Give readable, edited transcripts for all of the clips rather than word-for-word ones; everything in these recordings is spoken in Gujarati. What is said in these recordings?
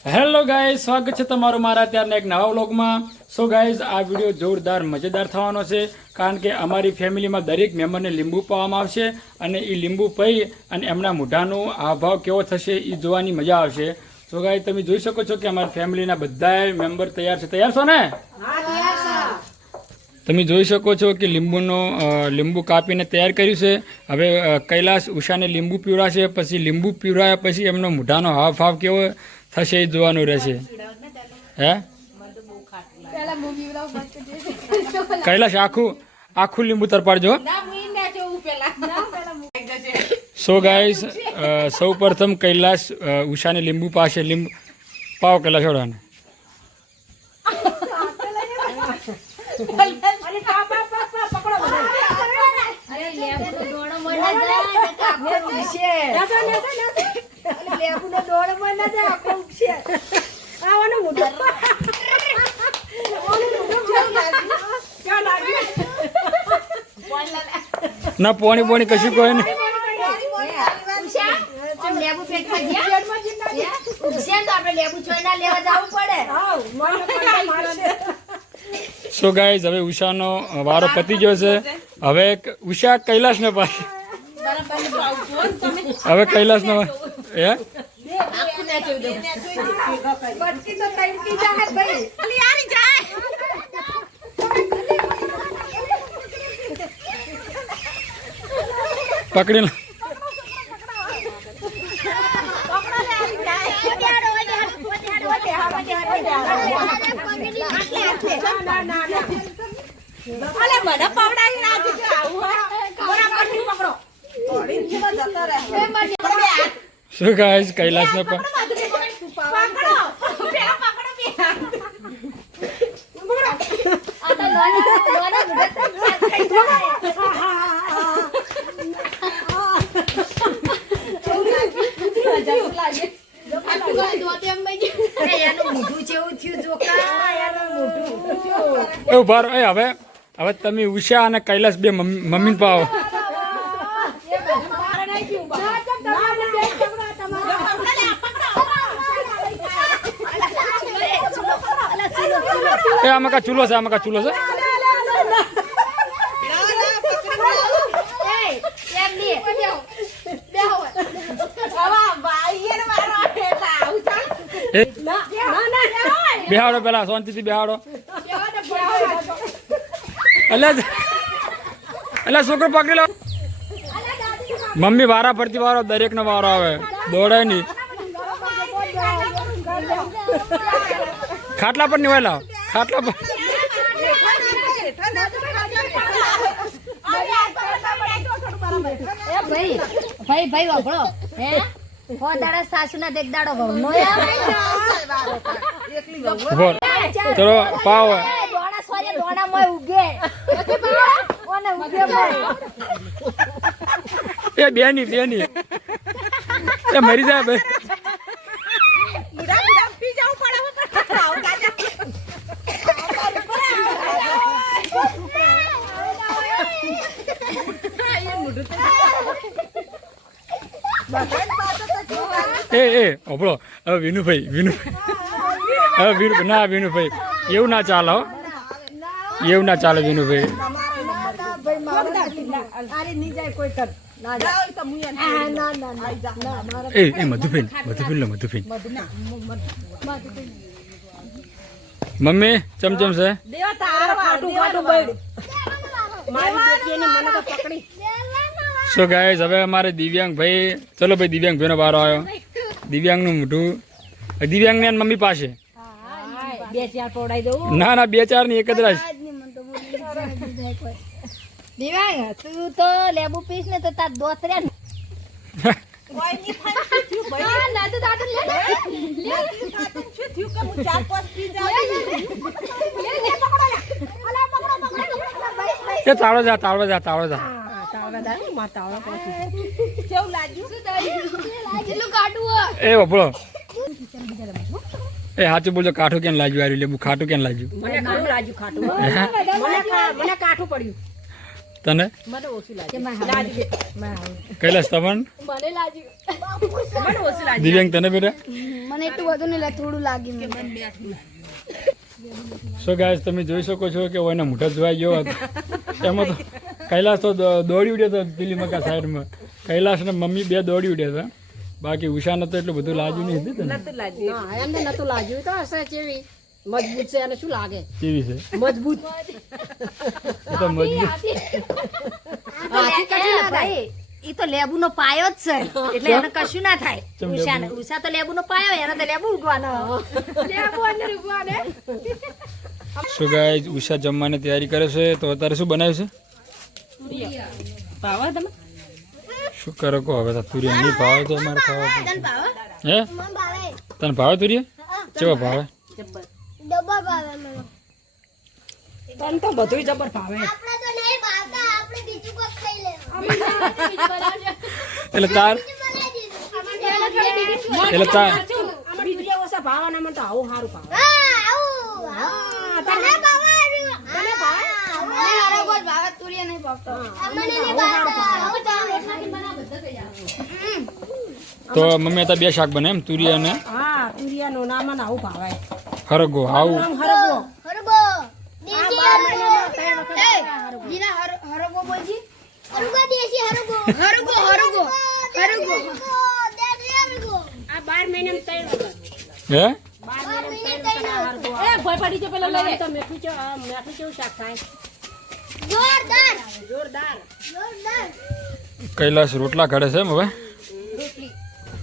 હેલો ગાઈઝ, સ્વાગત છે તમારું મારા ત્યારના એક નવા વ્લોગમાં. સો ગાઈઝ, આ વિડીયો જોરદાર મજેદાર થવાનો છે, કારણ કે અમારી ફેમિલીમાં દરેક મેમ્બરને લીંબુ પાવામાં આવશે અને એ લીંબુ પી અને એમના મોઢાનો હાવભાવ કેવો થશે એ જોવાની મજા આવશે. સો ગાઈઝ, તમે જોઈ શકો છો કે અમારી ફેમિલીના બધા મેમ્બર તૈયાર છે. તૈયાર છો ને? તમે જોઈ શકો છો કે લીંબુ કાપીને તૈયાર કર્યું છે. હવે કૈલાશ ઉષાને લીંબુ પીવડાશે, પછી લીંબુ પીવડાયા પછી એમનો મોઢાનો હાવભાવ કેવો થશે એ જોવાનું રહેશે. હે કૈલાશ આખું લીંબુ તરપાડજો. સો ગાઈસ, સૌ પ્રથમ કૈલાશ ઉષાને લીંબુ પાસે લીંબુ પાવ. કૈલાશ છોડવાને ના પોણી કશું કોઈ નહીં. સો ગાઈઝ, હવે ઉષાનો વારો પતી ગયો છે. હવે ઉષા કૈલાશને પાસે હવે કૈલાશનો હે પકડી શું ગાઈસ, કૈલાશને પણ ઉભા રહો. હવે તમે ઉષા અને કૈલાશ બે મમ્મી પાવો. એ આમાં કા ચૂલો છે, બેહાડો, પેલા શાંતિથી બેહાડો. એટલે છોકરો પકડી લો. મમ્મી વારા ફરતી વારો દરેક નો વારો આવે, દોડાય નહીં. ખાટલા પર નહીં લાવ, ખાટલા પર. ભાઈ વાપરો હે હો દાડા સાસુ ના દેખ દાડો ઘરનો ચલો પાવ. દોણા સોરે દોણા મોય ઉગે ઓને ઉગે એ બેની એ મરી જાય ભાઈ. પી જાવ પડે ઓપડો. હવે વિનુભાઈ એવું ના ચાલે, એવું ના ચાલે વિનુભાઈ. એ મધુભાઈ મમ્મી ચમચમ છે. સો ગાઈસ, હવે અમારે દિવ્યાંગ ભાઈ, ચલો ભાઈ દિવ્યાંગ ભાઈનો વારો આવ્યો. દિવ્યાંગનું મોઢું, દિવ્યાંગ ને મમ્મી પાસે. ના 2-4 ની એક જ રાશ. દિવ્યાંગ તું તો લેબુ પીસ ને તો તાર દોસ્ત રે તાળો જા. એ બપડો, એ સાચું બોલજો. કાઠું કેમ લાગ્યું? આર્યું લેબુ ખાટું કેમ લાગ્યું? મને કાઠું પડ્યું. તને મને ઓછું કે લાગ્યું માં હાવ. કૈલાસ તમન મને લાગ્યું મને ઓછું લાગ્યું દિવ્યાંગ તને બેટા મને એટલું બધું નહીં લાગે, થોડું લાગ્યું મને. સો ગાઈસ તમે જોઈ શકો છો કે એના મોઢા જોવાઈ ગયો હતો એમાં તો કૈલાસ તો દોડી ઉડ્યો હતો પેલી મકા સાઈડમાં. કૈલાસ ને મમ્મી બે દોડી ઉડ્યા હતા, બાકી ઉષાને તો એટલું બધું લાગ્યું નહીં હતું ને. નતું લાગ્યું ના એમને નતું લાગ્યું તો હશે કેવી મજબૂત છે અને શું લાગે કેવી છે મજબૂત એ તો મજબૂત. હાથી કશું ના થાય. ભાઈ ઈ તો લેબુનો પાયો જ છે, એટલે એને કશું ના થાય. ચમ ઉષાને ઉષા તો લેબુનો પાયો, એને તો લેબુ ઉગવાનો. લેબુ અંદર ઉગવાને સો ગાઈસ ઉષા જમવાની તૈયારી કરે છે. તો અત્યારે શું બનાવ્યું છે? ભાવે તમે શું કરો કહો હવે? તો તુરિયા નહીં ભાવે તો અમારે ખાવા પડશે. હે તને ભાવે તુરિયા? કેવા ભાવે? તને તો બધું જબર ભાવે એટલે તાર એટલે તાર અમાર બીજા ઓછા ભાવવાના મને તો આવું સારું ભાવે તો મમ્મી હતા બે શાક બને એમ, તુરિયા અને હા તુરિયાનું નામ મને આવું ભાવે હરગો. આવું આમ હરગો આ 12 મહિનામાં 3 વખત હે 12 મહિનામાં 3 વખત એ ભોય પડી જો પેલા લઈ તો મેઠું કેવું શાક થાય જોરદાર કૈલાસ રોટલા ઘડે છે એમ હવે?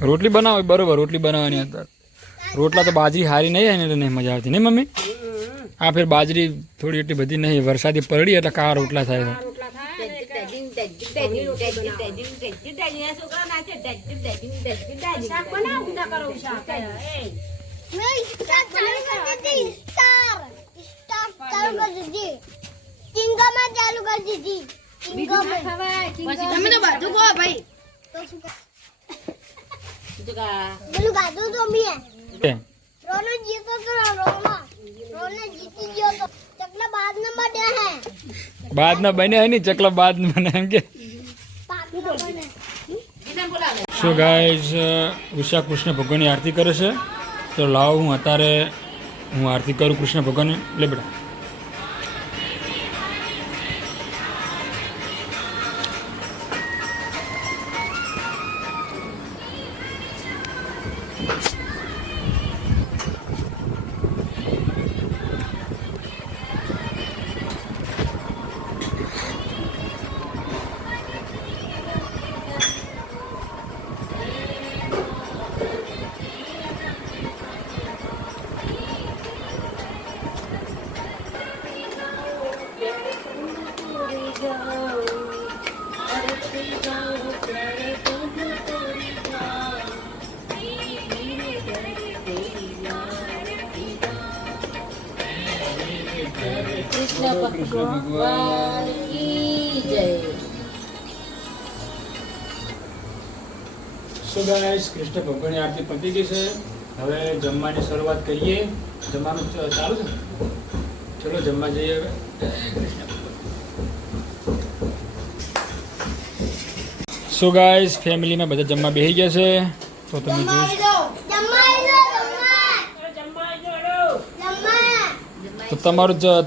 રોટલી બનાવો બરોબર, રોટલી બનાવવાની અંદર. રોટલા તો બાજરી હારી નહીં હોય ને એટલે નહીં મજા આવતી નહીં મમ્મી? હા ફેર બાજરી થોડી એટલી બધી નહીં, વરસાદી પડી એટલે કાળા રોટલા થાય છે. રોટલા થાય શાક બનાવું ના કરો શાક તમે તો બધું કહો ભાઈ. એ, બાદ ના બને હોય ને ચકલા બાદ ના બને એમ કે. સો ગાઈઝ ઉષા કૃષ્ણ ભગવાનની આરતી કરે છે. તો લાવો હું અત્યારે આરતી કરું કૃષ્ણ ભગવાનની. લે બેટા સો ગાઈસ કૃષ્ણ ભગવાનની આરતી પતી ગઈ છે. હવે જમવાની શરૂઆત કરીએ. જમવાનું ચાલુ છે ને? ચલો જમવા જઈએ હવે. સો ગાઈસ ફેમિલીમાં બધા જમવા બેસી ગયા છે. તો તમે જોઈ તો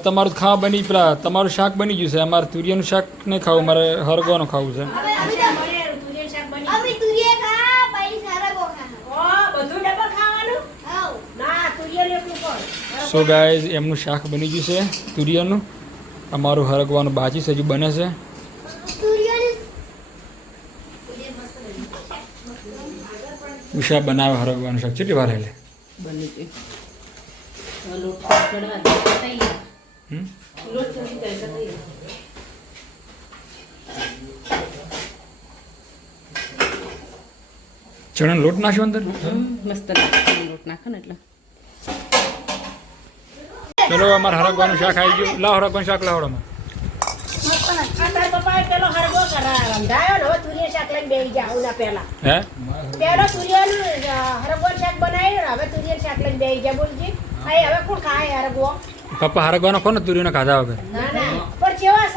તમારું ખાવા બની પેલા તમારું શાક બની ગયું છે. અમારે તુરિયાનું શાક નહીં ખાવું, મારે હરગવાનું ખાવું છે. સો ગાઈઝ એમનું શાક બની ગયું છે તુરિયાનું. અમારું હરગવાનું બાજી છે, હજુ બને છે. ઉષા બનાવે હરગવાનું શાક. કેટલી વાર લે? ચણાનો લોટ નાખ્યો અંદર? મસ્ત લોટ નાખો ને એટલે ચલો અમારે હરગવાનું શાક આવી ગયું. લાવ હરગવાનું શાક લાવડો માં. તાર પપ્પાએ પેલો હરગો રંધાયો ને હવે તુરિયા શાક લઈને બેસી જાવ ના પહેલા હે પેલો તુરિયાનું હરગો શાક બનાવ્યું હવે તુરિયા શાક લઈને બેસી જા બોલજી. હવે કોણ ખાય હરગો? પપ્પા હરગવાનો કોને તુરિયાનો ખાધા વગર? ના ના પણ કેવા